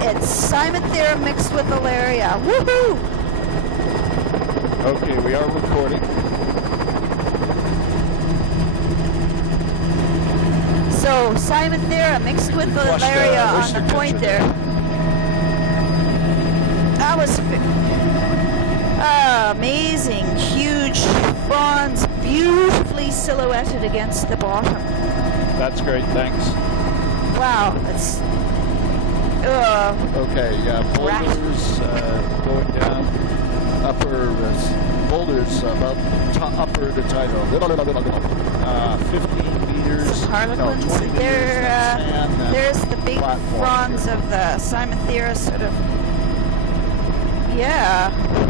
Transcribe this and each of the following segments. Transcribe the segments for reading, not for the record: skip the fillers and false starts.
It's Cymathera mixed with Alaria. Woohoo! Okay, we are recording. So, Cymathera mixed with Alaria on the point there. That was amazing. Huge fronds, beautifully silhouetted against the bottom. That's great, thanks. Wow, that's... okay, yeah, boulders going down, boulders about upper to tidal, 15 meters, Harlequins, 20 meters, there's the big fronds of the Cymathera sort of,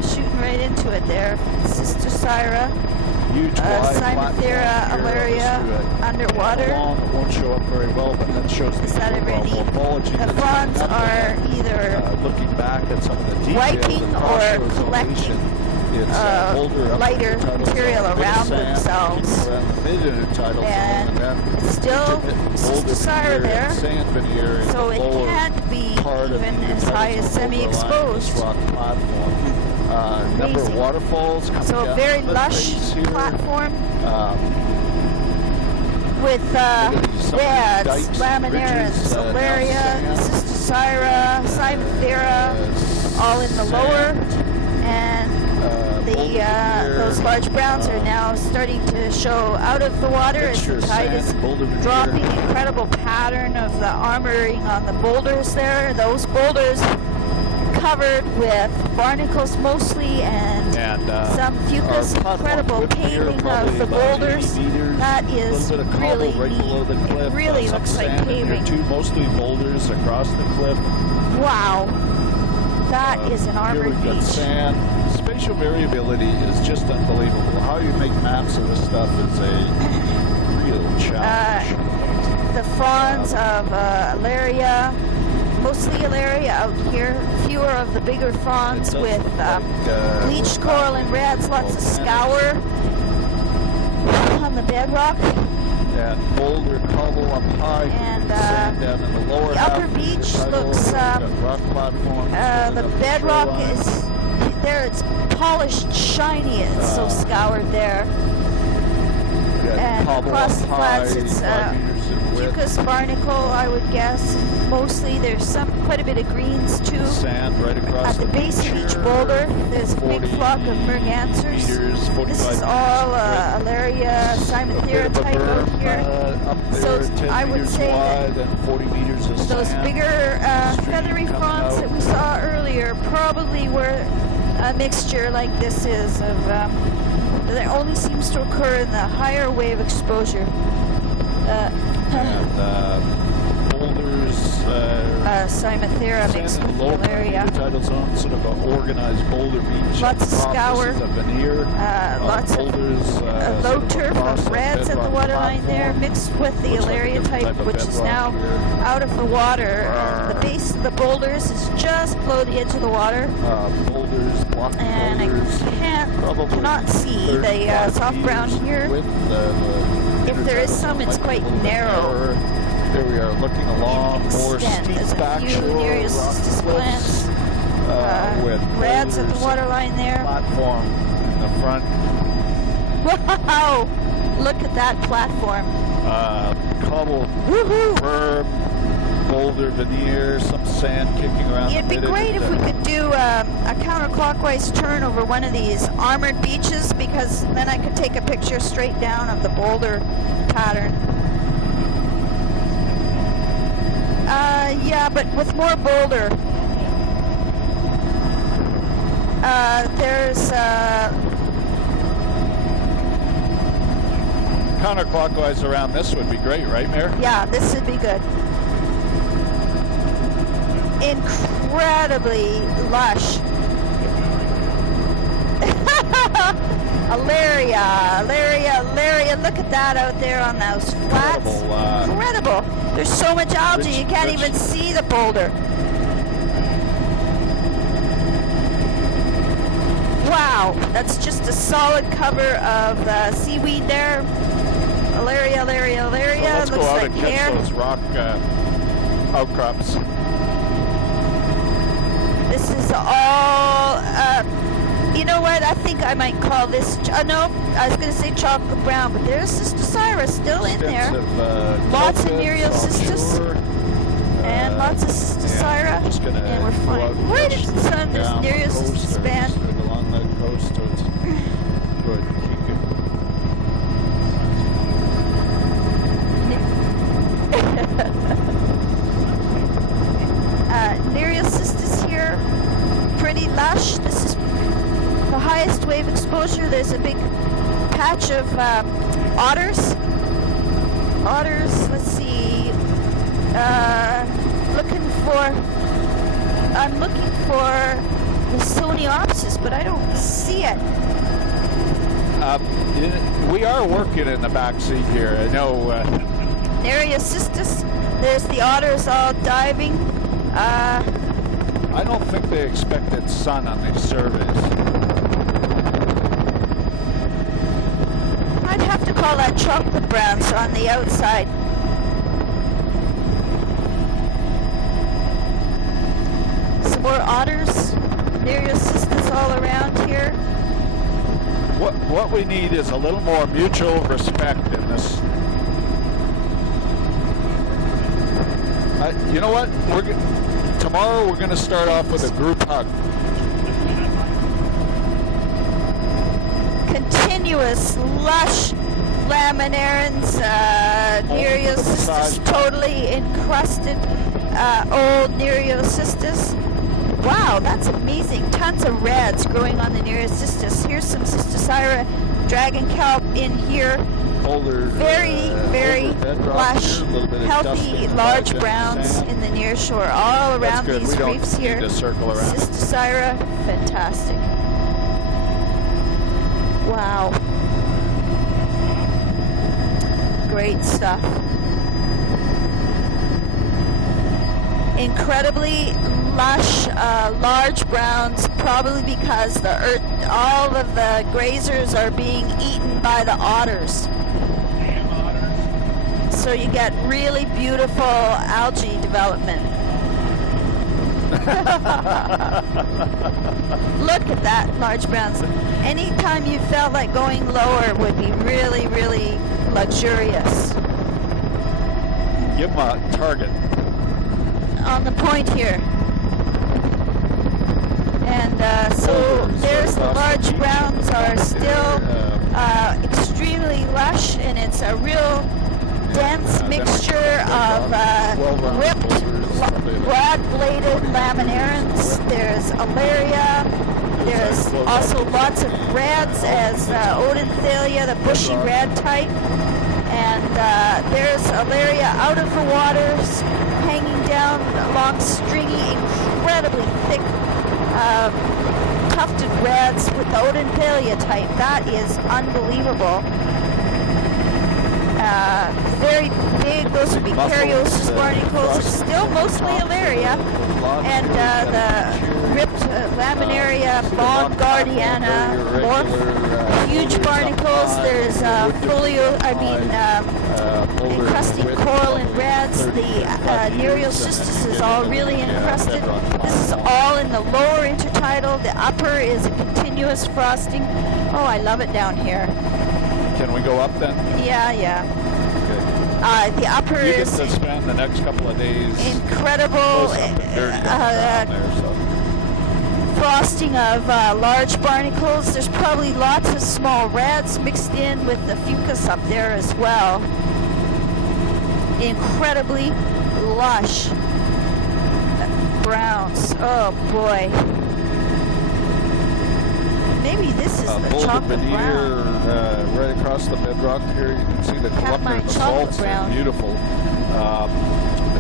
shooting right into it there. Sister Syra, huge Cymathera Alaria underwater. It won't show up very well, but that shows Is that morphology. The fronds are either looking back at some of the details wiping or collecting lighter material around themselves. And it's still Sister Syra there, so it can't be even as high as semi-exposed. Number of waterfalls coming so a very lush platform with reds, laminaris, Alaria, Sister Syra, Cymathera, all in the lower, and those large browns are now starting to show out of the water as the tide is dropping. Incredible pattern of the armoring on the boulders there. Those boulders covered with barnacles mostly, and some fucus. Incredible paving of the boulders. That is really neat. It really looks like paving. Mostly boulders across the cliff. Wow, that is an armored beach. Sand. Spatial variability is just unbelievable. How you make maps of this stuff is a real challenge. The fronds of Alaria, mostly Alaria out here. Fewer of the bigger fronds with bleached coral and reds, lots of scour on the bedrock. And boulder cobble up high, and sand down in the lower the upper beach looks, rock platforms, the bedrock is there, it's polished, shiny, it's so scoured there. And across the flats it's fucus barnacle, I would guess. Mostly there's quite a bit of greens too. Sand right across at the base of each boulder there's a big flock of mergansers. This is all Alaria, Cymathera type out here. So I would say that those bigger feathery fronds that we saw earlier probably were a mixture like this is of that only seems to occur in the higher wave exposure. Boulders, Cymathera mixed with Alaria. Sort of an organized boulder beach. Lots of scour, lots of low turf of reds at the waterline there, mixed with the Alaria type, which is now out of the water. The base of the boulders is just below the edge of the water. And I cannot see the soft brown here. If there is some, it's quite narrow. There we are looking along more steep There's a back few shore areas of plants. with Reds at the waterline there. Platform in the front. Wow! Look at that platform. Cobble, herb, boulder veneer, some sand kicking around. It'd be great if we could do a counterclockwise turn over one of these armored beaches, because then I could take a picture straight down of the boulder pattern. Yeah, but with more boulder. There's counterclockwise around this would be great, right, Mayor? Yeah, this would be good. Incredibly lush. Alaria, look at that out there on those flats. Incredible. There's so much algae you can't even see the boulder. Wow, that's just a solid cover of seaweed there. Alaria. So let's looks go out like and catch those rock outcrops. think I might call this, no, I was going to say chocolate brown, but there's Cystosira still in there. Lots of Nereocystis and lots of Cystosira, and we're fine. Right into the sun, there's Nereocystis band. Along the coast, so it's good. Nereocystis here, pretty lush. This is the highest wave exposure. There's a big patch of otters. Let's see. I'm looking for the Soniopsis, but I don't see it. We are working in the back seat here. I know. Nereocystis. There's the otters all diving. I don't think they expected sun on these surveys. I'd have to call that chocolate brown, so on the outside. Some more otters, Nereocystis all around here. What we need is a little more mutual respect in this. You know what? Tomorrow we're going to start off with a group hug. Continuous, lush laminarans, Nereocystis, totally encrusted old Nereocystis. Wow, that's amazing. Tons of reds growing on the Nereocystis. Here's some Cystosira dragon kelp in here. Very, very lush, healthy, large browns in the near shore, all around these reefs here. Cystosira, fantastic. Wow. Great stuff. Incredibly lush, large browns, probably because all of the grazers are being eaten by the otters. So you get really beautiful algae development. Look at that, large browns. Anytime you felt like going lower would be really, really luxurious. Give them a target. On the point here. And so there's the large browns are still extremely lush, and it's a real dense mixture of ripped, broad-bladed laminarans. There's Alaria. There's also lots of reds as Odenthalia, the bushy red type. And there's Alaria out of the waters, hanging down long, stringy, incredibly thick, tufted reds with the Odenthalia type. That is unbelievable. Very big, those would be Cariosis barnacles. It's still mostly Alaria. And the ripped laminaria, bog guardiana, morph, huge barnacles. There's encrusting coral and reds. The Nereocystis is all really encrusted. This is all in the lower intertidal. The upper is a continuous frosting. Oh, I love it down here. Can we go up then? Yeah. Okay. The upper is... You get to spend the next couple of days... Incredible frosting of large barnacles. There's probably lots of small reds mixed in with the fucus up there as well. Incredibly lush browns. Oh boy. Maybe this is the chocolate brown. Right across the bedrock here, you can see the collector and the salts are beautiful.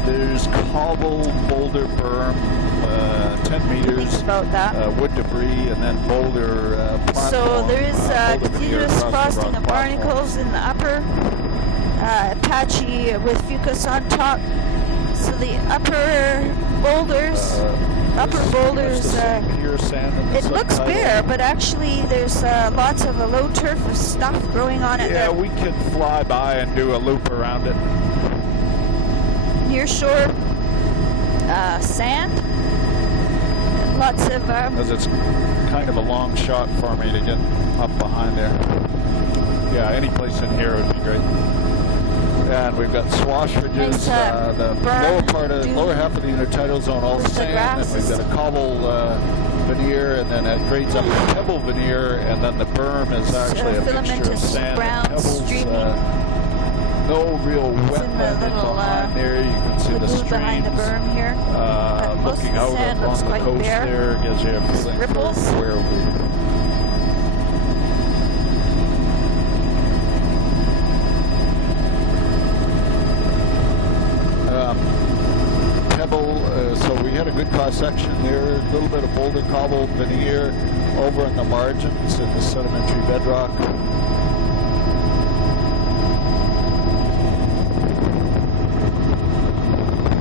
There's cobble, boulder berm, 10 meters, about that. wood debris, and then boulder platform. So there is continuous frosting of barnacles in the upper, patchy with fucus on top. So the upper boulders, pure sand. It looks bare, but actually there's lots of a low turf of stuff growing on it. Yeah, we could fly by and do a loop around it. Near shore sand, Lots of As it's kind of a long shot for me to get up behind there. Yeah, any place in here would be great. And we've got swash ridges, nice, the lower half of the intertidal zone, all sand, and we've got a cobble veneer, and then it grades up to pebble veneer, and then the berm is actually a mixture of sand and pebbles. No real wetland behind there. You can see the streams behind the berm here. Looking out along the coast there gives you a feeling ripples. for where we. So we had a good cross section there, a little bit of boulder cobble veneer over in the margins in the sedimentary bedrock.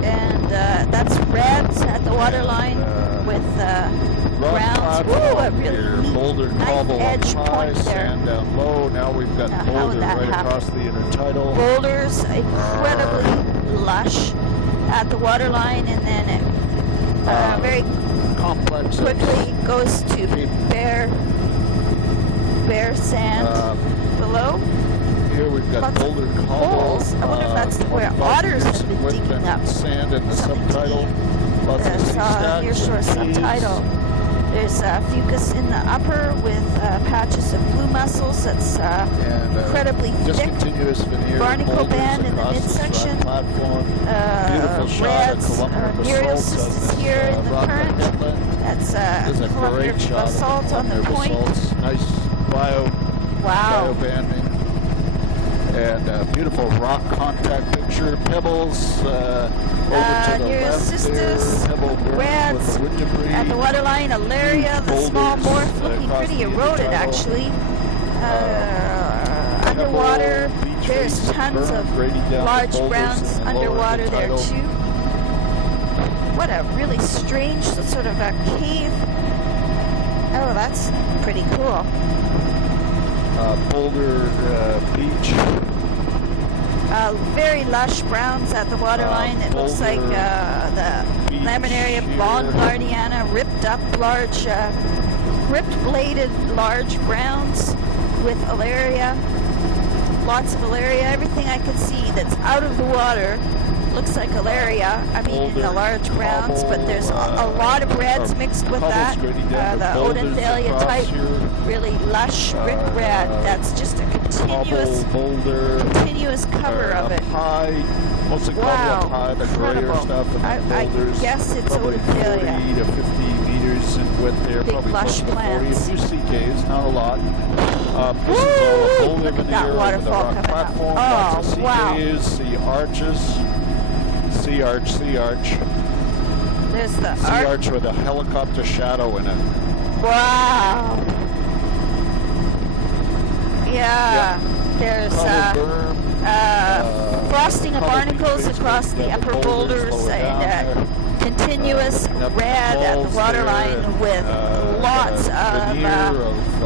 And that's reds at the waterline with browns. Ooh, a really neat boulder cobble edge high, point there. sand down low. Now we've got boulder right across the intertidal. Boulders incredibly lush at the waterline, and then it very complex quickly goes to bare sand below. Here we've got lots boulder of cobble. holes. I wonder if that's where otters have been digging up sand in the something subtidal. Lots of sea stacks nearshore and subtidal. There's fucus in the upper with patches of blue mussels that's incredibly thick. Continuous veneer Barnacle band in the midsection. Beautiful shot of Reds, columnar Nereocystis here in the current. That's columnar basalt on the point. Nice bio banding. And beautiful rock contact picture. Pebbles over to the Nereocystis, left there. reds at the waterline. Alaria, the small morph, looking pretty eroded actually. Underwater, there's tons of large browns underwater there too. What a really strange sort of a cave. Oh, that's pretty cool. Boulder Beach. Very lush browns at the waterline. It looks like the Laminaria bongardiana, ripped up large, ripped bladed large browns with alaria. Lots of alaria. Everything I can see that's out of the water looks like alaria. I mean, in the large browns, but there's a lot of reds mixed with that. The Odenthalia type, really lush brick red. That's just a continuous cover of it. Wow, incredible. I guess it's Odenthalia. 40 to 50 meters in width there. Big lush plants. A few sea caves, not a lot. Woo! Look at that waterfall coming up. Oh, wow. Sea arches. Sea arch. There's the sea arch with a helicopter shadow in it. Wow. Yeah. There's frosting of barnacles across the upper boulders, and continuous red at the waterline with lots of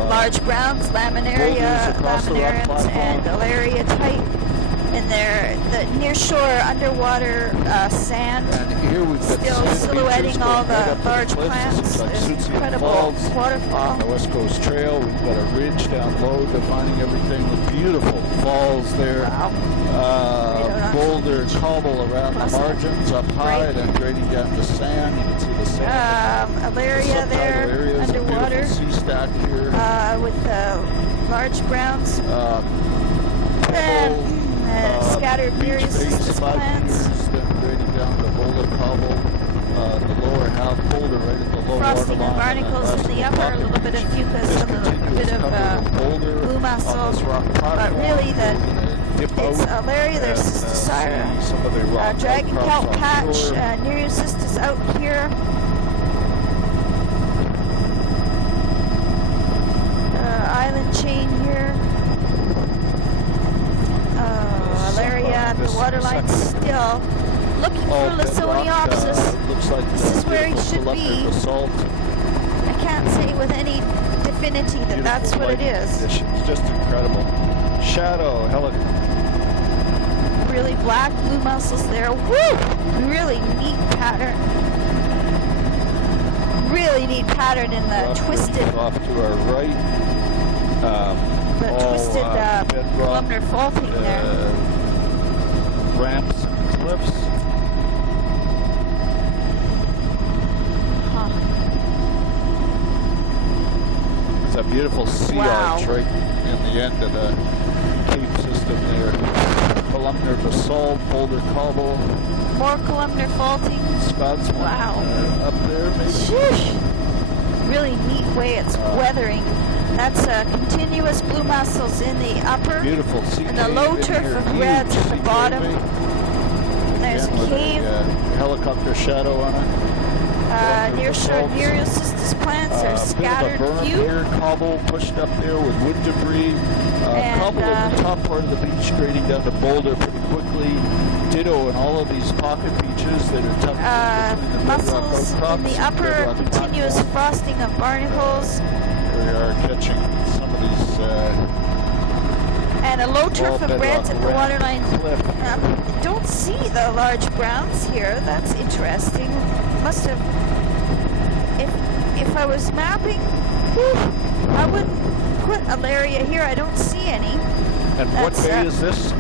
large browns, laminariums, and alaria type. And the nearshore underwater sand still silhouetting all the large plants. There's incredible waterfall. On the West Coast Trail, we've got a ridge down low defining everything with beautiful falls there. Wow. Boulder cobble around the margins up high, then grading down to sand. You can see the sand. Alaria there underwater. Sea stack here. With large browns. Scattered Nereocystis plants. Then grading down the boulder cobble, the lower half boulder right at the low frosting water line. and barnacles in the upper, a little bit of fucus, a little bit of blue mussel, but really it's Alaria, there's Cystocera, dragon kelp patch, Nereocystis out here. Island chain here. Alaria at the waterline still. Looking for Lysoniopsis. This is where he should be. I can't say with any divinity that that's what it is. It's just incredible. Shadow, really black blue mussels there. Woo! Really neat pattern. Really really neat pattern in the twisted. Off to our right. The twisted columnar faulting there. Ramps and cliffs. It's a beautiful sea arch right in the end of the cape system there. Columnar basalt, boulder cobble. More columnar faulting. Spots up there maybe. Sheesh. Really neat way it's weathering. That's continuous blue mussels in the upper. Beautiful sea and the low turf of reds at the bottom. There's a cave. Helicopter shadow on it. Nearshore Nereocystis plants are scattered few. Here, cobble pushed up there with wood debris. Cobble at the top part of the beach grading down the boulder pretty quickly. Ditto in all of these pocket beaches that are tucked mussels in the upper, continuous frosting of barnacles. We are catching some of these. And a low turf of reds at the waterline. Don't see the large browns here. That's interesting. Must have. If I was mapping, I wouldn't put Alaria here. I don't see any. And what bay is this?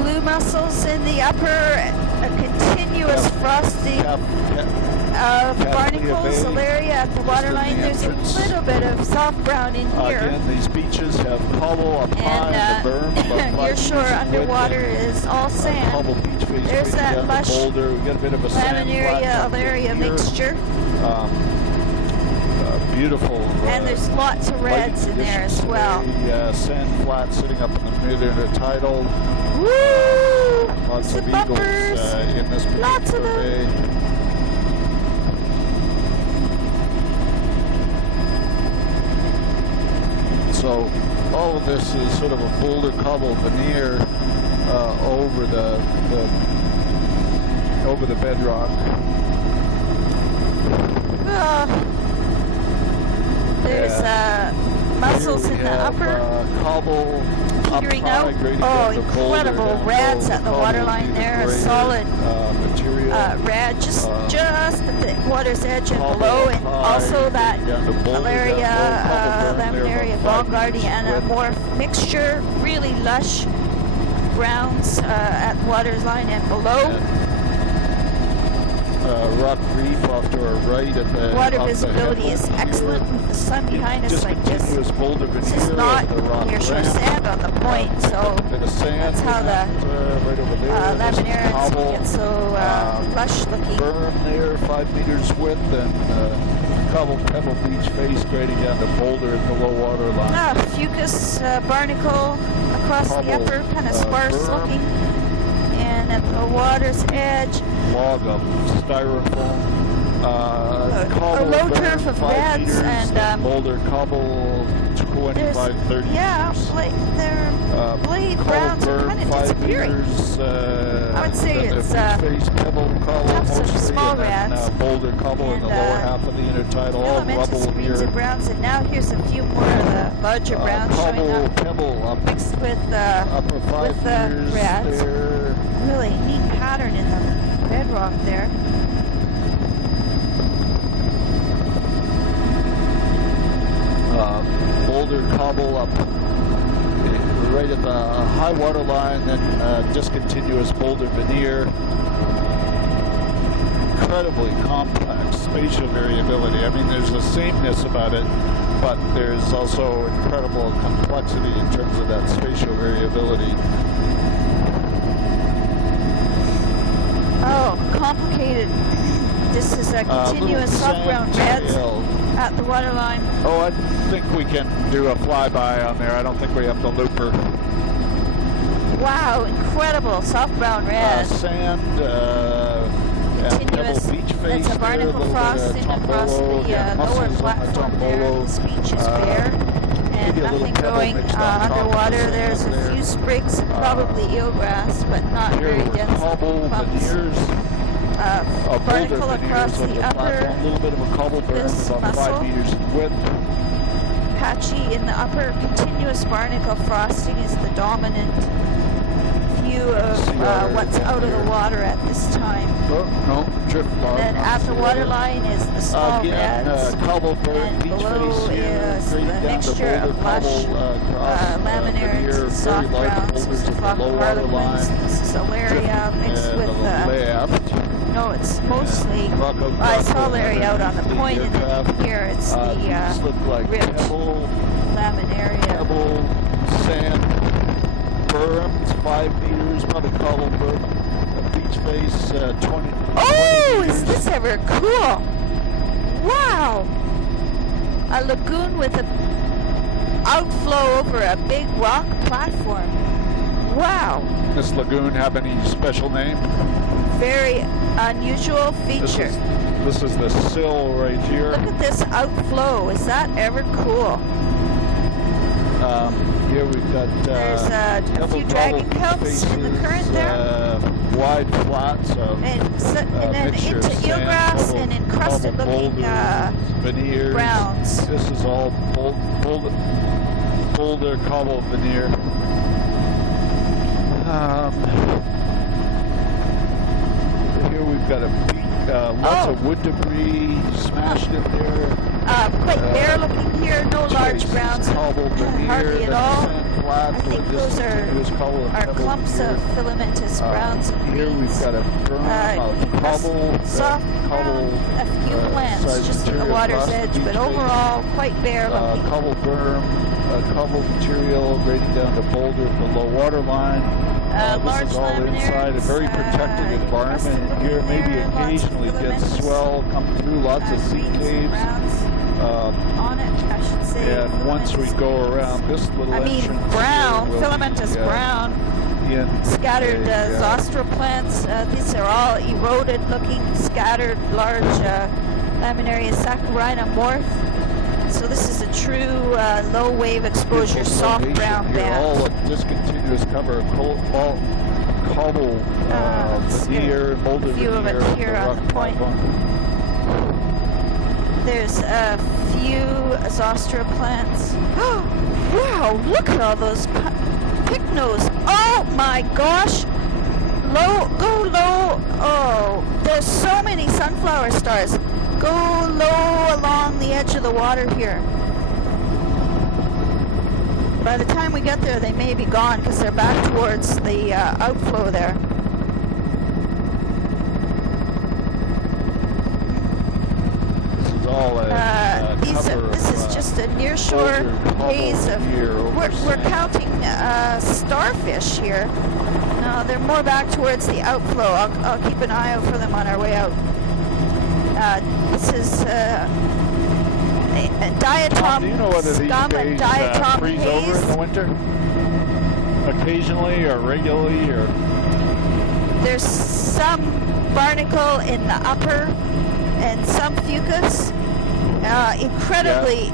Blue mussels in the upper, a continuous frosting of barnacles, Alaria at the waterline. There's a little bit of soft brown in here. Again, these beaches have cobble up high, the berm. Nearshore underwater is all sand. There's that lush boulder. We got a bit of a laminaria, Alaria mixture. Beautiful. And there's lots of reds in there as well. Sand flat sitting up in the mid-intertidal. Woo! Lots of bumpers. eagles in this particular bay. So all of this is sort of a boulder cobble veneer over the bedrock. There's mussels in the upper. Cobble petering out. Oh, incredible rads at the waterline there. A solid rad just at the water's edge and below, and also that Alaria, laminaria gongardiana morph mixture, really lush browns at the water's line and below. Rock reef off to our right at the water visibility is excellent with the sun behind us like this. This is not nearshore sand on the point, so that's how the laminaria get so lush looking. Berm there, 5 meters width, and cobble pebble beach face grading down the boulder at the low water line. Fucus barnacle across the upper, kind of sparse looking. And at the water's edge, log of styrofoam, a low turf of reds and boulder cobble 25-30 yeah, they're blade browns are kind of disappearing. I would say it's have some small reds boulder cobble in the lower half of the intertidal, all filamentous greens and browns, and now here's a few more of the larger browns showing up mixed with the reds. There. Really neat pattern in the bedrock there. Boulder cobble up right at the high water line, then discontinuous boulder veneer. Incredibly complex spatial variability. I mean, there's a sameness about it, but there's also incredible complexity in terms of that spatial variability. Oh, complicated. This is a continuous soft brown reds at the waterline. Oh, I think we can do a flyby on there. I don't think we have the looper. Wow, incredible soft brown red. Sand, continuous. Beach face. That's a barnacle frosting across the lower platform there. This beach is bare and nothing growing underwater. There's a few sprigs and probably eelgrass, but not very dense clumps. Barnacle across the upper. A little bit of a cobble berm, about 5 meters in width. Patchy in the upper. Continuous barnacle frosting is the dominant view of what's out of the water at this time. Oh, no, drift bar. And then at the waterline is the small reds, and below is the mixture of lush laminaires and soft browns. This is a flock of harlequins. This is Alaria mixed with no, it's mostly, I saw Larry out on the point, and then here it's the ribbed laminaria. Sand berms, 5 meters, another cobble berm, a beach face, 20 Oh, 20 is this ever cool? Wow! A lagoon with an outflow over a big rock platform. Wow! This lagoon have any special name? Very unusual feature. This is the sill right here. Look at this outflow. Is that ever cool? Here we've got there's a few dragon kelps in the current there. Wide flats of and then into eelgrass and encrusted looking veneers. browns. This is all boulder cobble veneer. Here we've got a lots of wood debris smashed in there. Quite bare looking here, no large browns, hardly at all. I think those are clumps of filamentous browns and here greens. we've got a cobble, soft brown, a few plants just at the water's edge, but overall quite bare looking. Cobble berm, cobble material grading down to boulder at the low water line. Large this is all inside a very protected environment, and here maybe occasionally gets swell come through, lots of sea caves. On it, I should say. And once we go around this little entrance, brown, filamentous brown, scattered zostra plants. These are all eroded looking, scattered large laminaria saccharina morph. So this is a true low wave exposure soft brown band. All a discontinuous cover of cobble veneer, molded view of it here on the point. There's a few zostra plants. Oh, wow, look at all those pycnos. Oh my gosh. Go low. Oh, there's so many sunflower stars. Go low along the edge of the water here. By the time we get there, they may be gone because they're back towards the outflow there. This is just a nearshore haze of. We're counting starfish here. No, they're more back towards the outflow. I'll keep an eye out for them on our way out. This is a diatom scum and diatom freeze haze. Over in the winter? Occasionally or regularly or? There's some barnacle in the upper and some fucus. Incredibly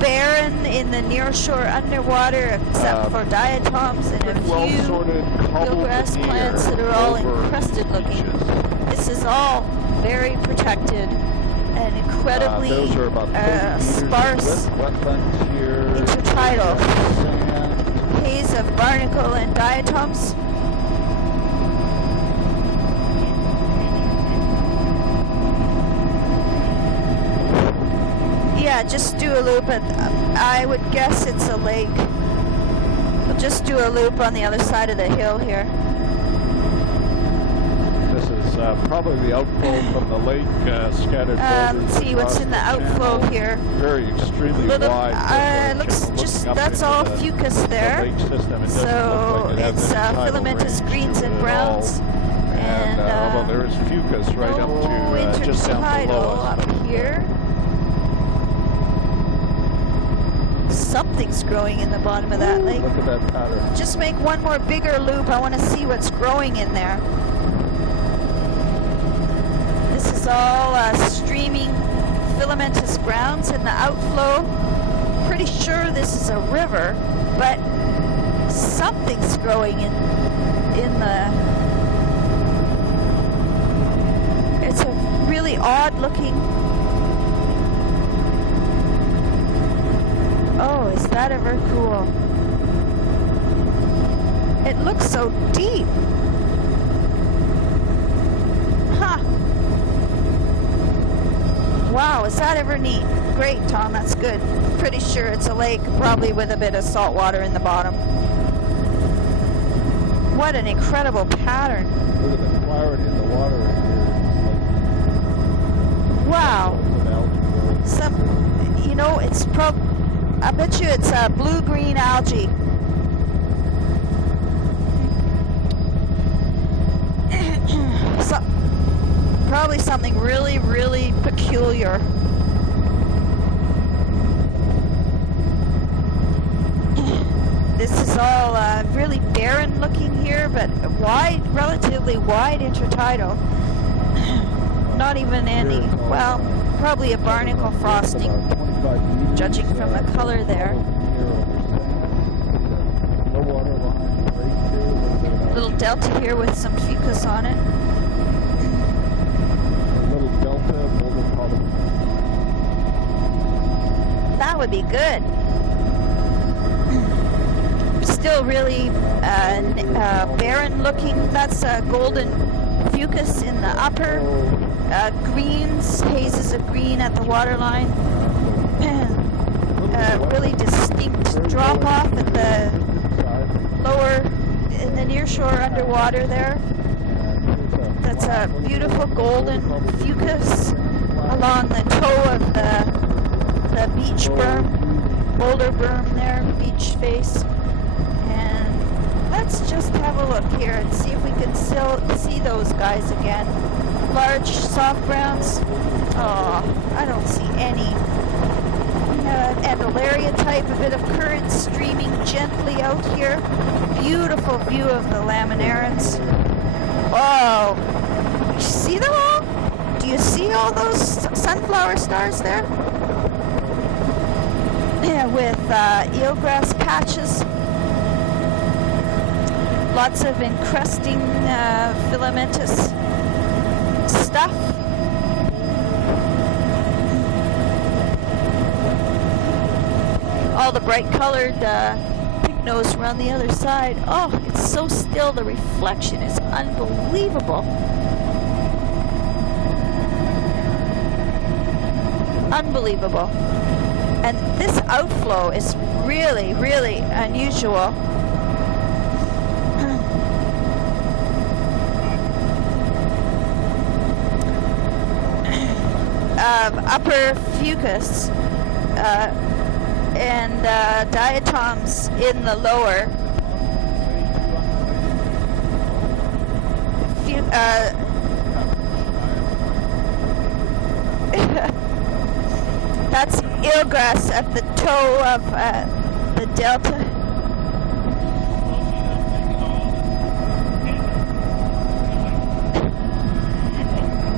barren in the nearshore underwater, except for diatoms and a few eelgrass plants that are all encrusted looking. This is all very protected and incredibly sparse intertidal haze of barnacle and diatoms. Yeah, just do a loop, and I would guess it's a lake. We'll just do a loop on the other side of the hill here. This is probably the outflow from the lake, scattered. Let's see what's in the outflow here. Very extremely wide. Looks just that's all fucus there. So it's filamentous greens and browns. And although there is fucus right up to just down below us. Up here. Something's growing in the bottom of that lake. Look at that pattern. Just make one more bigger loop. I want to see what's growing in there. This is all streaming filamentous browns in the outflow. Pretty sure this is a river, but something's growing in the. It's a really odd looking. Oh, is that ever cool? It looks so deep. Huh. Wow, is that ever neat? Great, Tom, that's good. Pretty sure it's a lake, probably with a bit of salt water in the bottom. What an incredible pattern. Look at the clarity in the water in here. Wow. You know, it's I bet you it's blue-green algae. Probably something really, really peculiar. This is all really barren looking here, but wide, relatively wide intertidal. Not even any, well, probably a barnacle frosting, judging from the color there. Little delta here with some fucus on it. That would be good. Still really barren looking. That's golden fucus in the upper. Greens, hazes of green at the waterline. Really distinct drop off at the lower, in the near shore underwater there. That's a beautiful golden fucus along the toe of the beach berm, boulder berm there, beach face. And let's just have a look here and see if we can still see those guys again. Large soft browns. Oh, I don't see any. Andalaria type, a bit of current streaming gently out here. Beautiful view of the laminarans. Oh, you see them all? Do you see all those sunflower stars there? Yeah, with eelgrass patches. Lots of encrusting filamentous stuff. All the bright colored pink-nose around the other side. Oh, it's so still. The reflection is unbelievable. Unbelievable. And this outflow is really, really unusual. Upper fucus and diatoms in the lower. That's eelgrass at the toe of the delta.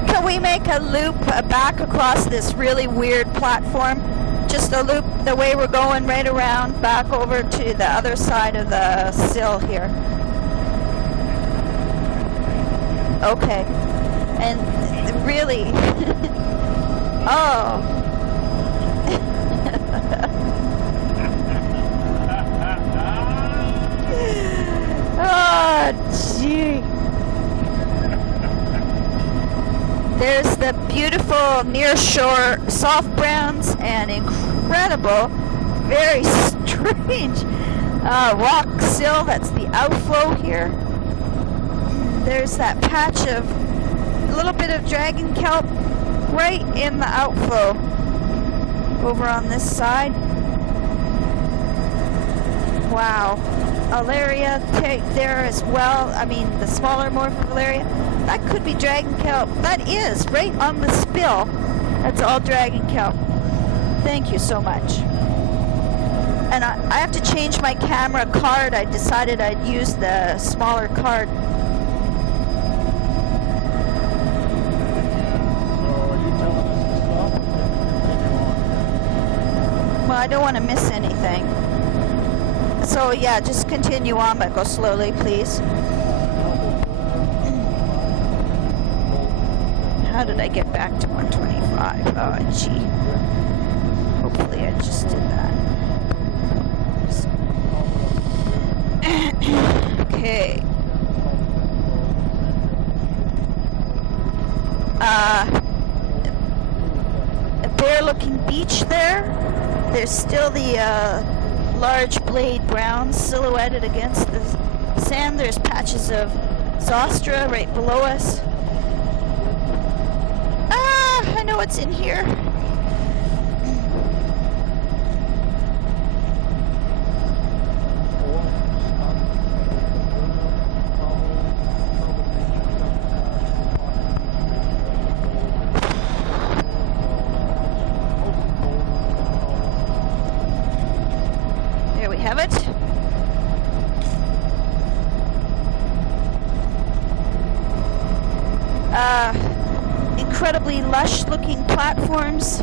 Can we make a loop back across this really weird platform? Just a loop the way we're going, right around back over to the other side of the sill here. Okay. And really, oh. Oh, gee. There's the beautiful near-shore soft browns and incredible, very strange rock sill. That's the outflow here. There's that patch of a little bit of dragon kelp right in the outflow over on this side. Wow. Alaria there as well. I mean, the smaller morpholaria. That could be dragon kelp. That is right on the spill. That's all dragon kelp. Thank you so much. And I have to change my camera card. I decided I'd use the smaller card. Well, I don't want to miss anything. So yeah, just continue on, but go slowly, please. How did I get back to 125? Oh, gee. Hopefully I just did that. Okay. A bare-looking beach there. There's still the large blade browns silhouetted against the sand. There's patches of Zostra right below us. I know what's in here. There we have it. Incredibly lush looking platforms.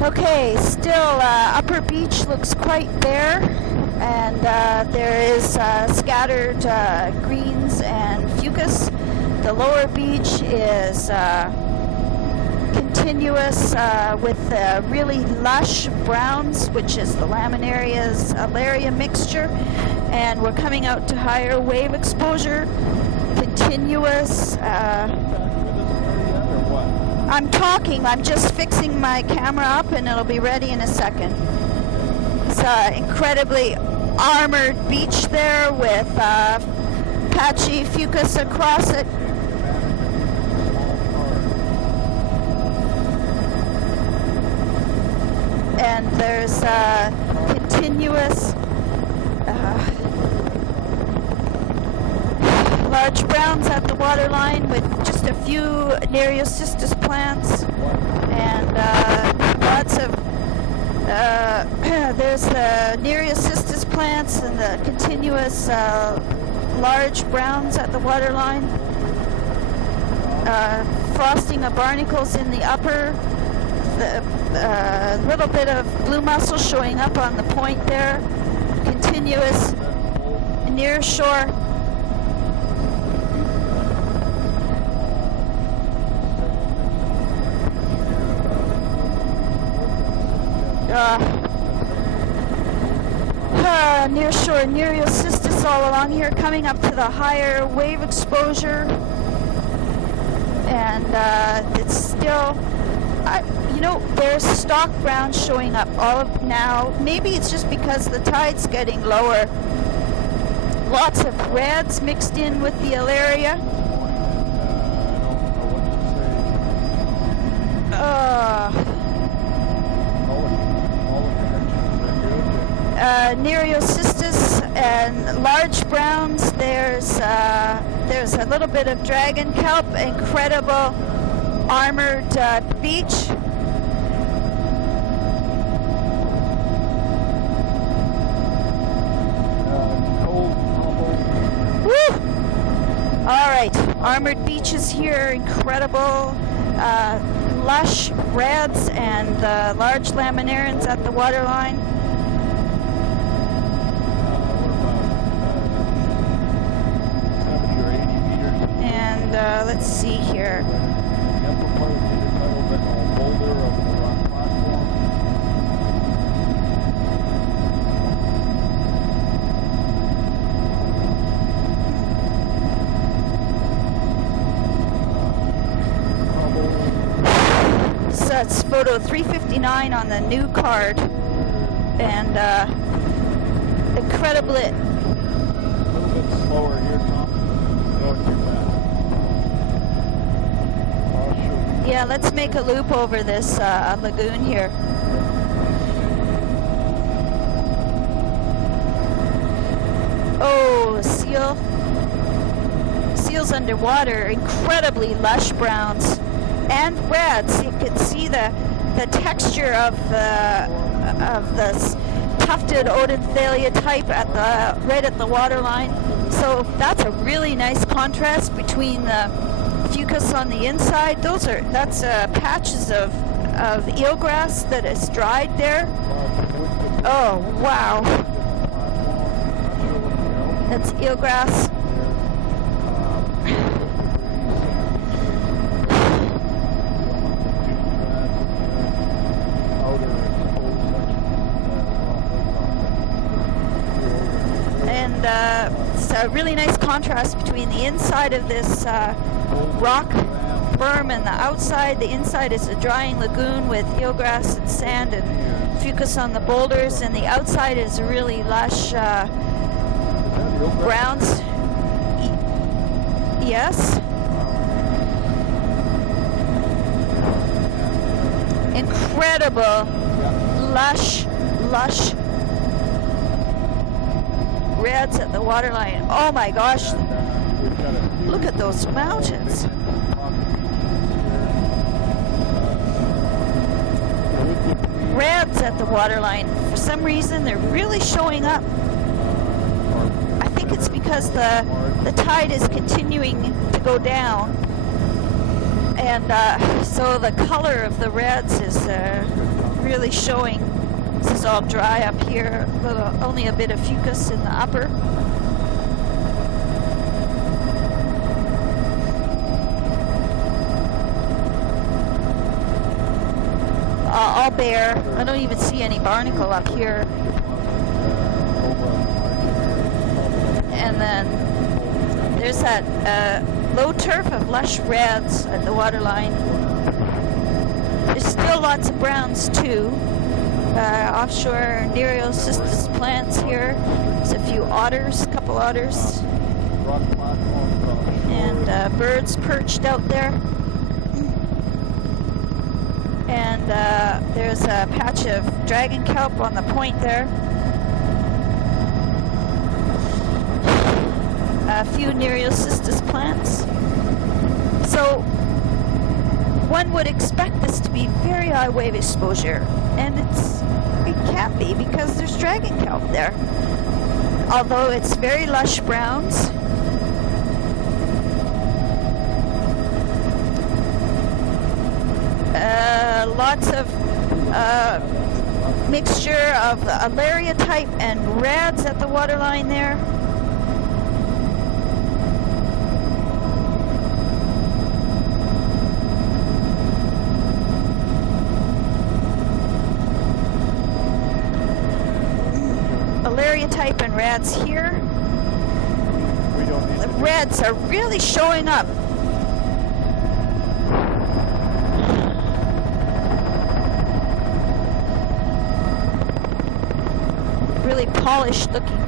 Okay, still upper beach looks quite bare, and there is scattered greens and fucus. The lower beach is continuous with really lush browns, which is the laminaria's alaria mixture, and we're coming out to higher wave exposure, continuous. I'm talking, I'm just fixing my camera up and it'll be ready in a second. It's an incredibly armored beach there with patchy fucus across it. And there's continuous large browns at the waterline with just a few Nereocystis plants, and lots of there's the Nereocystis plants and the continuous large browns at the waterline. Frosting of barnacles in the upper, the little bit of blue mussel showing up on the point there. Continuous near shore. Near shore Nereocystis all along here, coming up to the higher wave exposure, and it's still, you know, there's stock browns showing up all of now. Maybe it's just because the tide's getting lower. Lots of reds mixed in with the alaria. Nereocystis and large browns. There's a little bit of dragon kelp. Incredible armored beach. Woo! All right, armored beaches here. Incredible lush reds and large laminarians at the waterline. Let's see here. photo 359 on the new card, and incredibly. A little bit slower here, Tom. Going too fast. Yeah, let's make a loop over this lagoon here. Oh, seals underwater, incredibly lush browns and reds. You can see the texture of the tufted Odenthalia type right at the waterline. So that's a really nice contrast between the fucus on the inside. That's patches of eelgrass that is dried there. Oh wow, that's eelgrass. And it's a really nice contrast between the inside of this rock berm and the outside. The inside is a drying lagoon with eelgrass and sand and fucus on the boulders, and the outside is really lush browns. Yes. Incredible, lush reds at the waterline. Oh my gosh, look at those mountains. Reds at the waterline. For some reason, they're really showing up. I think it's because the tide is continuing to go down, and so the color of the reds is really showing. This is all dry up here, only a bit of fucus in the upper. All bare. I don't even see any barnacle up here. And then there's that low turf of lush reds at the waterline. There's still lots of browns too. Offshore Nereocystis plants here. There's a few otters, a couple otters, and birds perched out there. And there's a patch of dragon kelp on the point there. A few Nereocystis plants. So one would expect this to be very high wave exposure, and it can't be because there's dragon kelp there. Although it's very lush browns. Lots of mixture of the Alaria type and reds at the waterline there. Alaria type and reds here. The reds are really showing up. Really polished looking.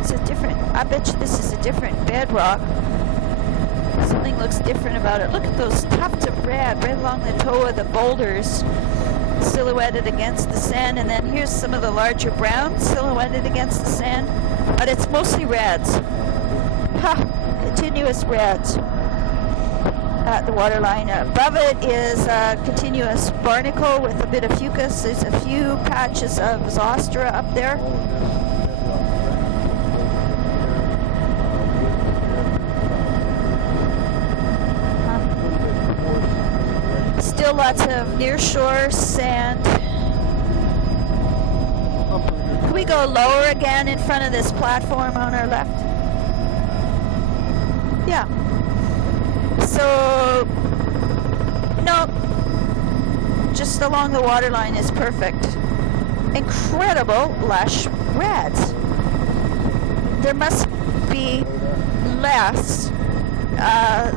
It's a different, I bet you this is a different bedrock. Something looks different about it. Look at those tufts of red right along the toe of the boulders, silhouetted against the sand. And then here's some of the larger browns silhouetted against the sand, but it's mostly reds. Ha! Continuous reds at the waterline. Above it is a continuous barnacle with a bit of fucus. There's a few patches of Zostera up there. Still lots of nearshore sand. Can we go lower again in front of this platform on our left? Yeah. So, no, just along the waterline is perfect. Incredible lush reds. There must be less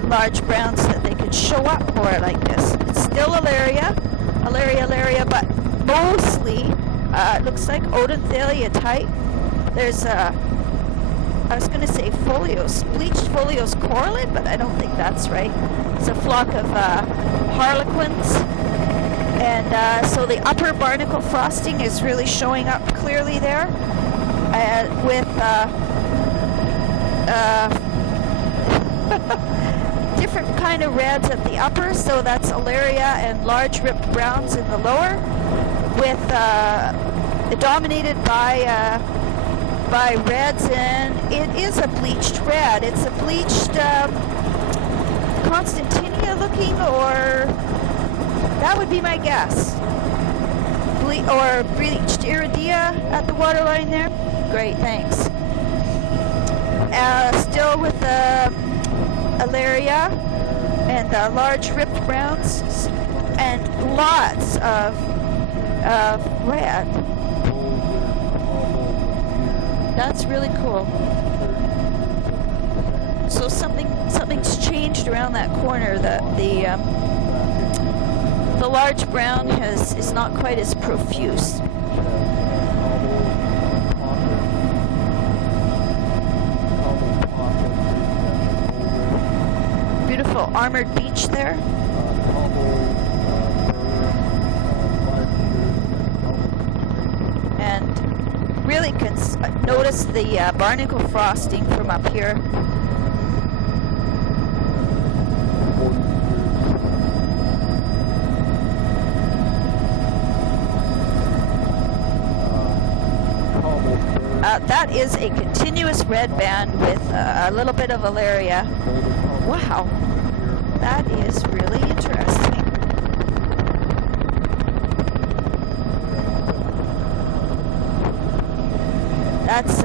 large browns that they could show up more like this. It's still Alaria, Alaria, but mostly it looks like Odenthalia type. There's I was going to say folios, bleached folios correlate, but I don't think that's right. It's a flock of harlequins, and so the upper barnacle frosting is really showing up clearly there, with different kind of reds at the upper. So that's Alaria and large ripped browns in the lower, with dominated by reds, and it is a bleached red. It's a bleached Constantinia looking, or that would be my guess. Or bleached Iridia at the waterline there. Great, thanks. Still with the Alaria and the large ripped browns, and lots of red. That's really cool. So something's changed around that corner. The large brown is not quite as profuse. Beautiful armored beech there. And really can notice the barnacle frosting from up here. That is a continuous red band with a little bit of Alaria. Wow, that is really interesting. That's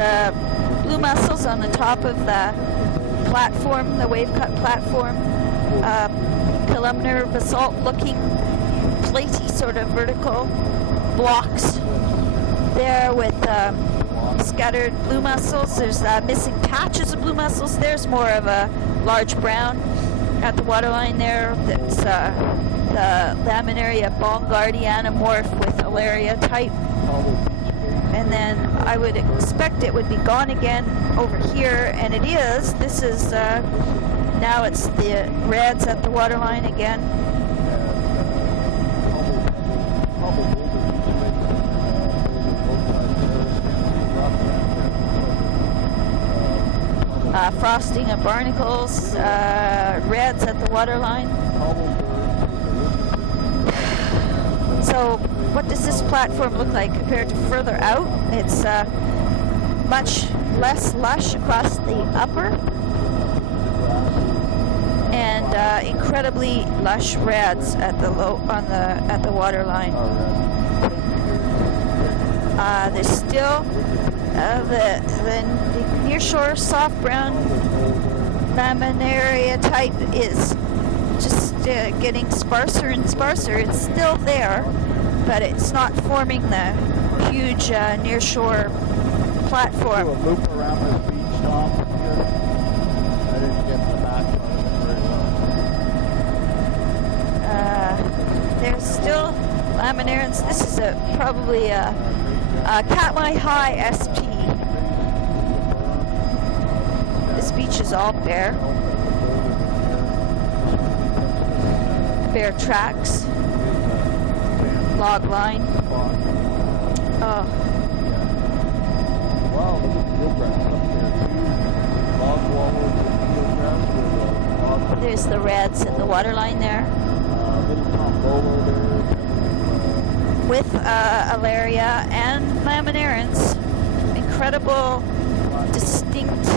blue mussels on the top of the platform, the wave cut platform. Columnar basalt looking platy sort of vertical blocks there with scattered blue mussels. There's missing patches of blue mussels. There's more of a large brown at the waterline there. That's the Laminaria bongardiana morph with Alaria type. And then I would expect it would be gone again over here, and it is. This is, now it's the reds at the waterline again. Frosting of barnacles, reds at the waterline. So what does this platform look like compared to further out? It's much less lush across the upper, and incredibly lush reds at the at the waterline. There's still the nearshore soft brown Laminaria type is just getting sparser and sparser. It's still there, but it's not forming the huge nearshore platform. Do a loop around this beach top here. I didn't get the back of it very well. There's still Laminarians. This is probably a Katmai High SP. This beach is all bare. Bare tracks. Log line. Oh. Wow, look at the eelgrass up there too. Log wallows. There's the reds in the waterline there. Little tombolo there. With Alaria and Laminarians. Incredible, distinct,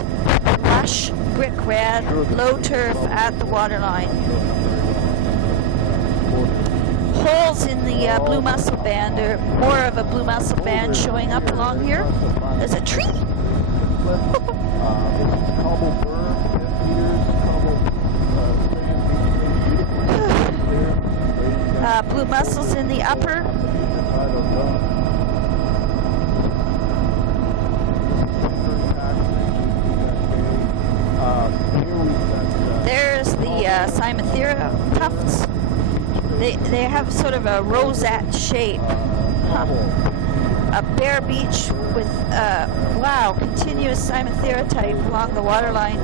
lush brick red, low turf at the waterline. Holes in the blue mussel band, or more of a blue mussel band showing up along here. There's a tree. Blue mussels in the upper. There's the Cymathera tufts. they have sort of a rosette shape. A bare beach with, wow, continuous Cymothera type along the waterline.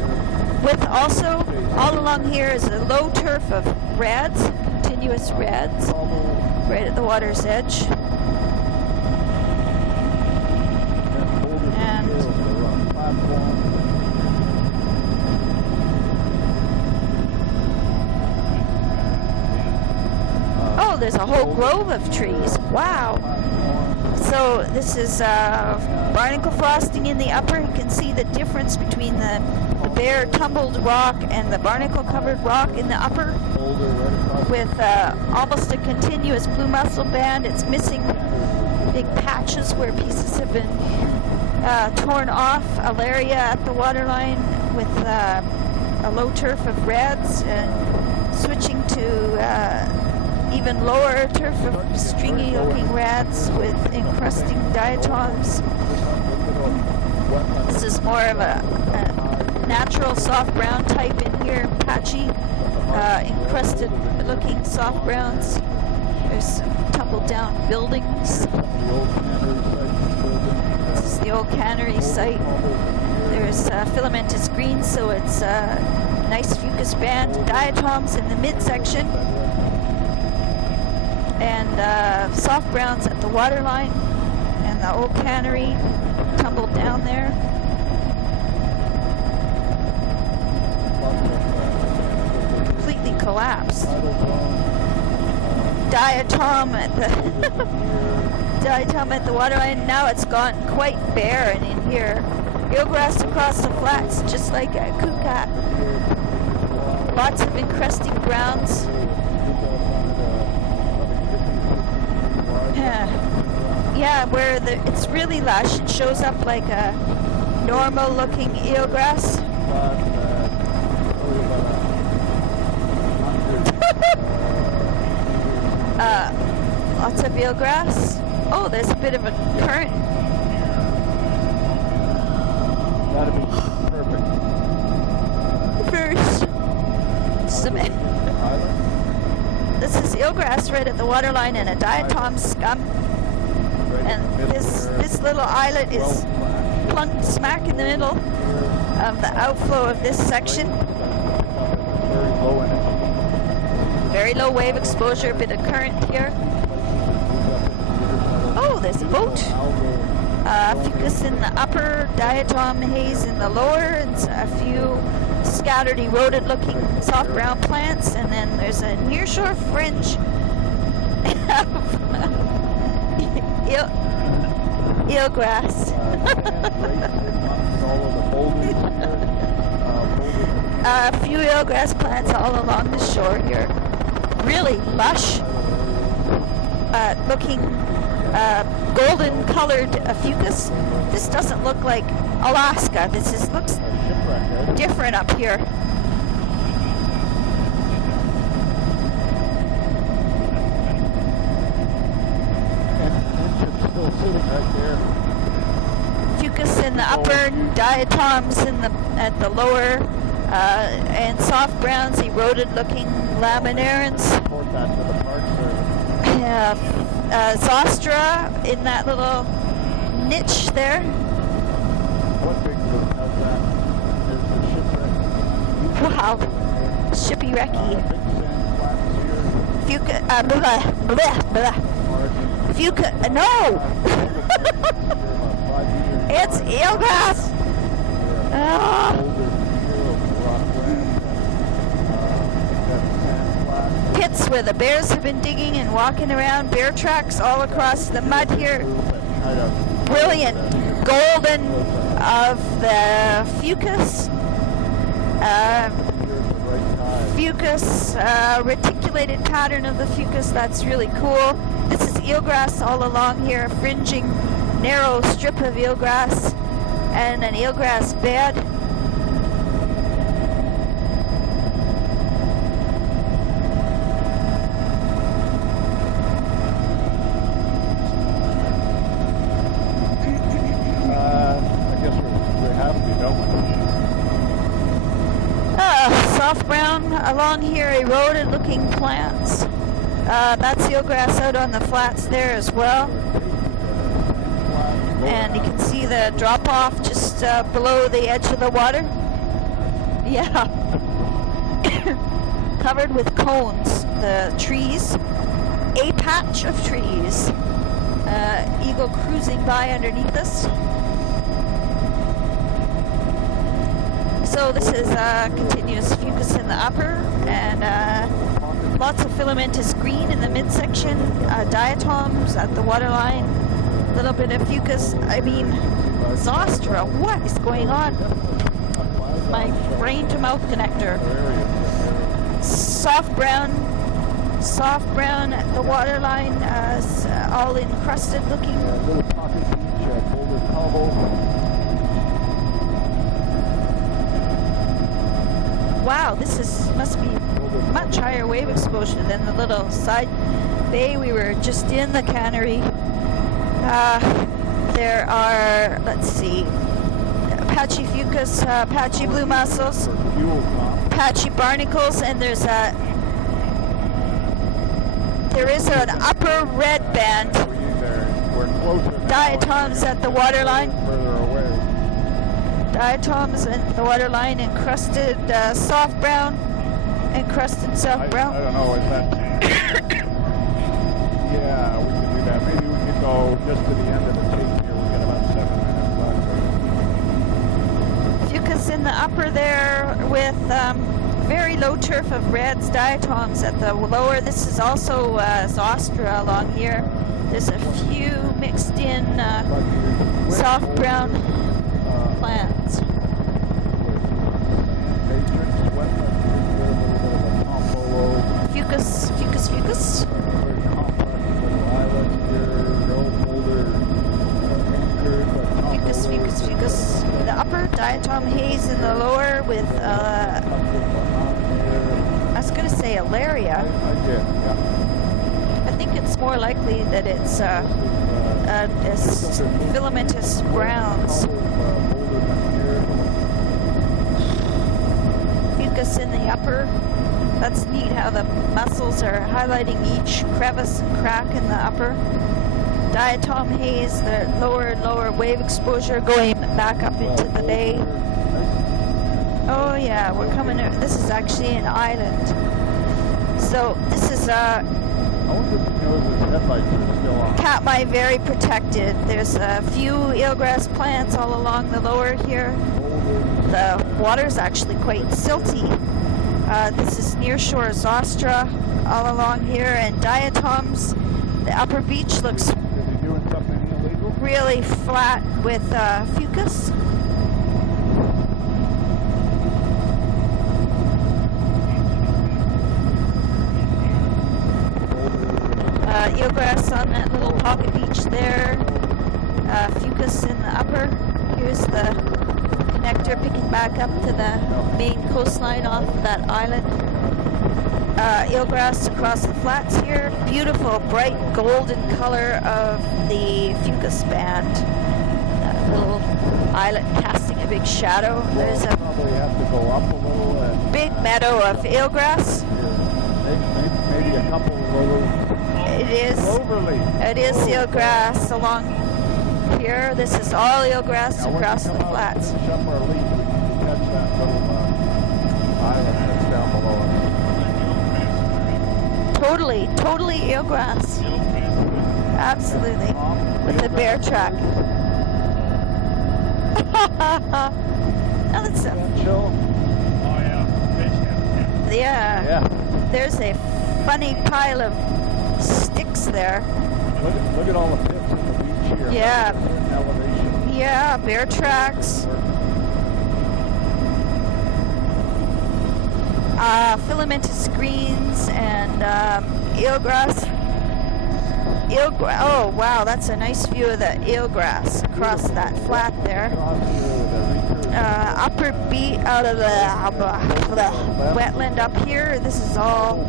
With also, all along here is a low turf of reds, continuous reds, right at the water's edge. And oh, there's a whole grove of trees. Wow. So this is barnacle frosting in the upper. You can see the difference between the bare tumbled rock and the barnacle covered rock in the upper, with almost a continuous blue mussel band. It's missing big patches where pieces have been torn off. Alaria at the waterline with a low turf of reds, and switching to even lower turf of stringy looking reds with encrusting diatoms. This is more of a natural soft brown type in here, patchy, encrusted looking soft browns. There's some tumbled down buildings. This is the old cannery site. There's filamentous green, so it's a nice fucus band. Diatoms in the midsection. And soft browns at the waterline, and the old cannery tumbled down there. Completely collapsed. Diatom at the diatom at the waterline. Now it's gone quite bare, and in here, eelgrass across the flats, just like a kukat. Lots of encrusting browns. Yeah, where it's really lush. It shows up like a normal looking eelgrass. Lots of eelgrass. Oh, there's a bit of a current. That'd be perfect. First, cement. This is eelgrass right at the waterline and a diatom scum. And this little islet is plunked smack in the middle of the outflow of this section. Very low wave exposure, a bit of current here. Oh, there's a boat. Fucus in the upper, diatom haze in the lower, and a few scattered eroded looking soft brown plants, and then there's a nearshore fringe of eelgrass. A few eelgrass plants all along the shore here. Really lush looking golden colored fucus. This doesn't look like Alaska. This looks different up here. Still sitting right there. Fucus in the upper, diatoms at the lower, and soft browns, eroded looking laminarans. Zostra in that little niche there. What big group has that? There's the shipwreck. Wow, shippy wrecky. Fucus, blah, blah, blah. Fucus, no! It's eelgrass! Oh. Pits where the bears have been digging and walking around, bear tracks all across the mud here. Brilliant golden of the fucus. Reticulated pattern of the fucus, that's really cool. This is eelgrass all along here, a fringing narrow strip of eelgrass and an eelgrass bed. I guess we have to be done. Soft brown along here, eroded looking plants. That's eelgrass out on the flats there as well. And you can see the drop off just below the edge of the water. Yeah. Covered with cones, the trees. A patch of trees. Eagle cruising by underneath us. So this is continuous fucus in the upper, and lots of filamentous green in the midsection, diatoms at the waterline, a little bit of fucus. I mean, Zostra, what is going on? My brain to mouth connector. Soft brown at the waterline, all encrusted looking. Little pocket beach, boulder cobble. Wow, this must be much higher wave exposure than the little side bay we were just in, the cannery. There are, let's see, patchy fucus, patchy blue mussels, patchy barnacles, and there is an upper red band. Diatoms at the waterline. Diatoms at the waterline, encrusted soft brown. Encrusted soft brown. I don't know, is that... Yeah, we can do that. Maybe we can go just to the end of the tape here. We've got about 7 minutes left. Fucus in the upper there with very low turf of reds, diatoms at the lower. This is also Zostra along here. There's a few mixed in soft brown plants. Fucus. Fucus. The upper, diatom haze in the lower with, I was going to say Alaria. I think it's more likely that it's filamentous browns. Fucus in the upper. That's neat how the mussels are highlighting each crevice and crack in the upper. Diatom haze, the lower and lower wave exposure going back up into the bay. Oh yeah, we're coming, this is actually an island. So this is Katmai very protected. There's a few eelgrass plants all along the lower here. The water's actually quite silty. This is nearshore Zostra all along here, and diatoms. The upper beach looks really flat with fucus. Eelgrass on that little pocket beach there. Fucus in the upper. Here's the connector picking back up to the main coastline off of that island. Eelgrass across the flats here. Beautiful bright golden color of the fucus band. That little islet casting a big shadow. There's a big meadow of eelgrass. Maybe a couple of It is eelgrass along here. This is all eelgrass across the flats. Totally eelgrass. Absolutely. With the bear track. Now that's yeah. There's a funny pile of sticks there. Look at all the pips in the beach here. Yeah. Yeah, bear tracks. Filamentous greens and eelgrass. Oh wow, that's a nice view of the eelgrass across that flat there. Upper beat out of the wetland up here. This is all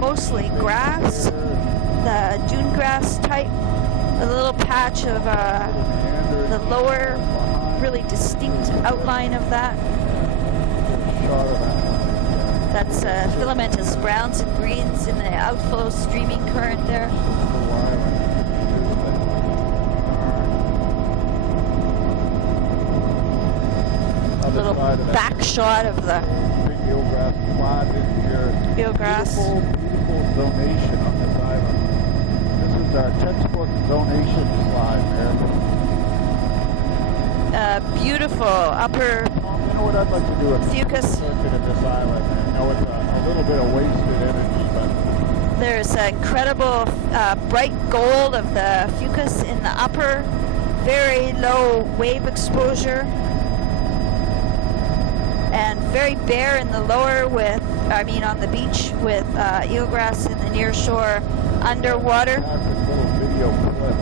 mostly grass, the dune grass type. A little patch of the lower, really distinct outline of that. That's filamentous browns and greens in the outflow streaming current there. A little back shot of the big eelgrass plant in here. eelgrass. Beautiful zonation on this island. This is our textbook zonation slide there. Beautiful upper You know what I'd like to do? A fucus. circuit of this island. I know it's a little bit of wasted energy, but There's incredible bright gold of the fucus in the upper, very low wave exposure, and very bare in the lower with, on the beach with eelgrass in the near shore underwater. that's a little video clip.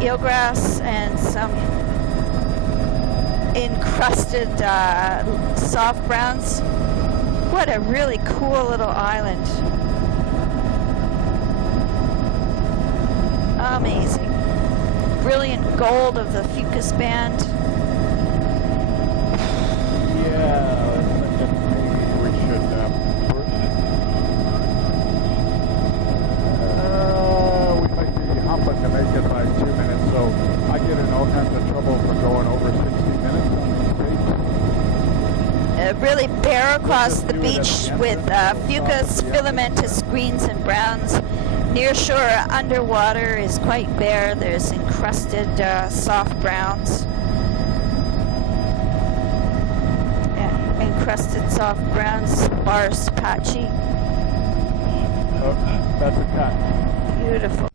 Eelgrass and some encrusted soft browns. What a really cool little island. Amazing. Brilliant gold of the fucus band. Yeah, maybe we should we might be humping to make it by 2 minutes, so I get in all kinds of trouble for going over 60 minutes on these tapes. Really bare across the beach with fucus, filamentous greens and browns. Near shore underwater is quite bare. There's encrusted soft browns. Yeah, encrusted soft browns, sparse, patchy. Oh, that's a cut. Beautiful.